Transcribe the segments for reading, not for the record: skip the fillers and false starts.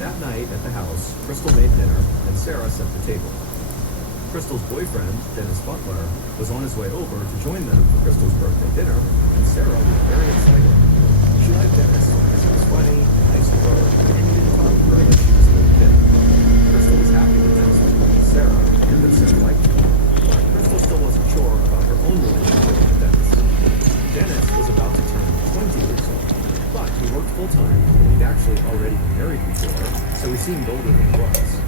That night at the house, Crystal made dinner and Sarah set the table. Crystal's boyfriend, Dennis Butler, was on his way over to join them for Crystal's birthday dinner, and Sarah was very excited. She liked Dennis because he was funny, nice to her, and he didn't talk to her like she was a little kid. Crystal was happy that Dennis was with Sarah, and that Sarah liked him. But Crystal still wasn't sure about her own relationship with Dennis. Dennis was about to turn 20 years old, but he worked full-time, and he'd actually already been married before, so he seemed older than he was.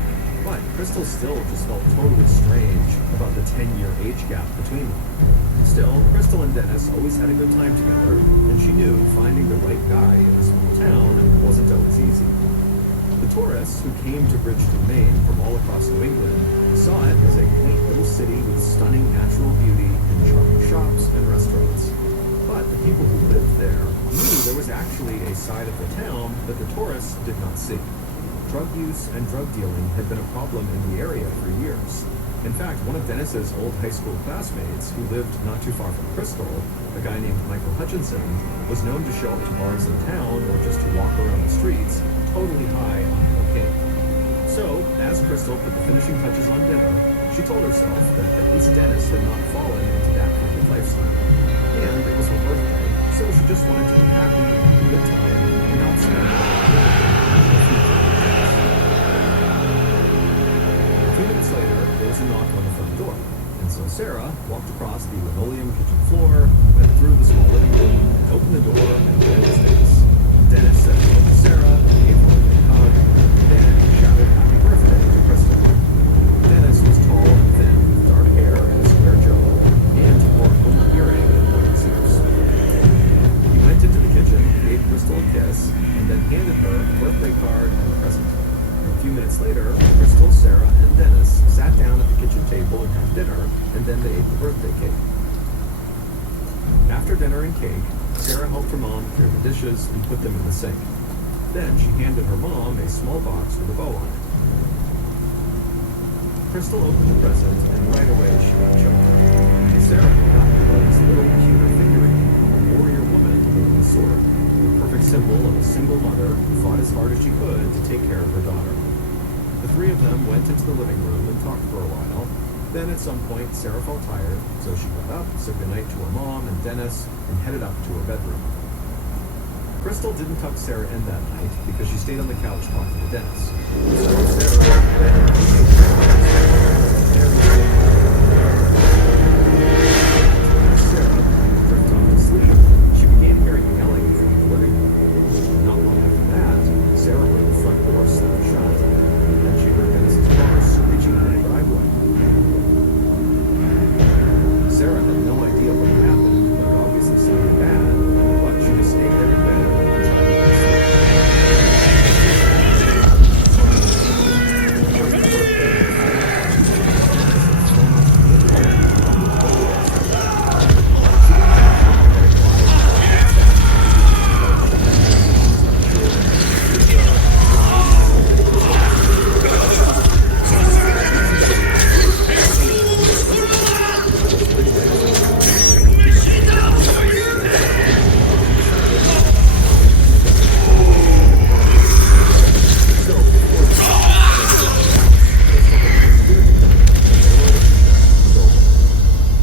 But Crystal still just felt totally strange about the 10-year age gap between them. Still, Crystal and Dennis always had a good time together, and she knew finding the right guy in a small town wasn't always easy. The tourists who came to Bridgeton, Maine from all across New England saw it as a quaint little city with stunning natural beauty and charming shops and restaurants. But the people who lived there knew there was actually a side of the town that the tourists did not see. Drug use and drug dealing had been a problem in the area for years. In fact, one of Dennis's old high school classmates, who lived not too far from Crystal, a guy named Michael Hutchinson, was known to show up to bars in town or just to walk around the streets totally high on cocaine. So, as Crystal put the finishing touches on dinner, she told herself that at least Dennis had not fallen into that kind of lifestyle. And it was her birthday, so she just wanted to be happy and have a good time and not spend all the A few minutes later, there was a knock on the front door, and so Sarah walked across the linoleum kitchen floor, went through the small living room, and opened the door, and there was Dennis. Dennis said hello to Sarah, gave her a big hug, then shouted happy birthday to Crystal. Dennis was tall and thin, with dark hair and a square jaw, and wore a gold earring and wooden shoes. He went into the kitchen, gave Crystal a kiss, and then handed her a birthday card and a present. A few minutes later, Crystal, Sarah, and Dennis sat down at the kitchen table and had dinner, and then they ate the birthday cake. After dinner and cake, Sarah helped her mom clear the dishes and put them in the sink. Then she handed her mom a small box with a bow on it. Crystal opened the present, and right away she got choked. Sarah had gotten her this little pewter figurine of a warrior woman holding a sword, the perfect symbol of a single mother who fought as hard as she could to take care of her daughter. The three of them went into the living room and talked for a while. Then at some point, Sarah felt tired, so she got up, said goodnight to her mom and Dennis, and headed up to her bedroom. Crystal didn't tuck Sarah in that night because she stayed on the couch talking to Dennis. So Sarah went to bed. Sarah began to drift off to sleep. She began hearing yelling from the living room. And not long after that, Sarah heard the front door slam shut. Then she heard Dennis's car screeching in the driveway. Sarah had no idea what had happened, but it obviously sounded bad, but she just stayed there in bed and tried to go to sleep.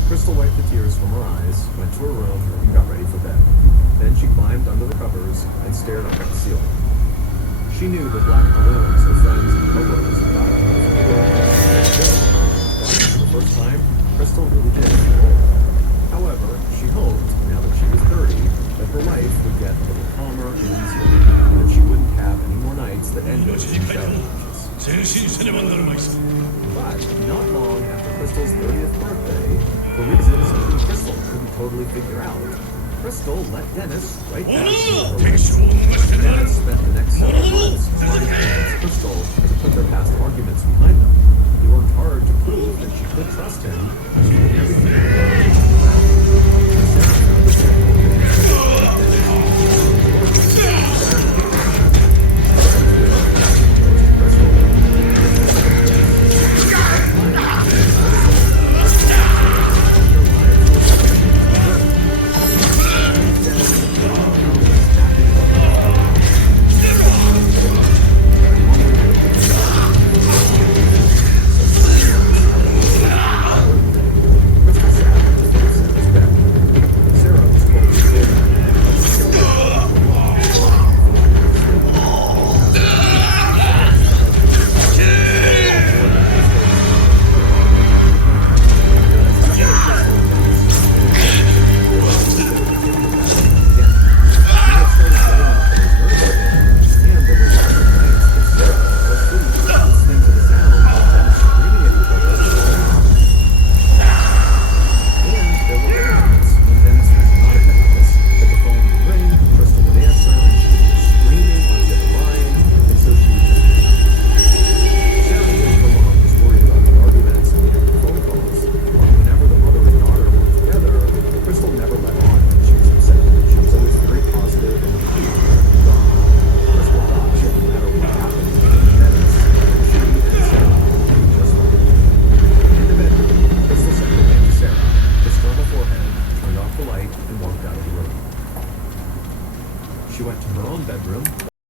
Crystal wiped the tears from her eyes, went to her room, and got ready for bed. Then she climbed under the covers and stared up at the ceiling. She knew the black balloons her friends and coworkers had gotten her from work. But for the first time, Crystal really did feel old. However, she hoped, now that she was 30, that her life would get a little calmer and easier, and that she wouldn't have any more nights that ended in shadow matches. But not long after Crystal's 30th birthday, for reasons even Crystal couldn't totally figure out, Crystal let Dennis right back into her life. Dennis spent the next several months trying to convince Crystal to put their past arguments behind them. He worked hard to prove that she could trust him, and she did everything he could. She went to her own bedroom,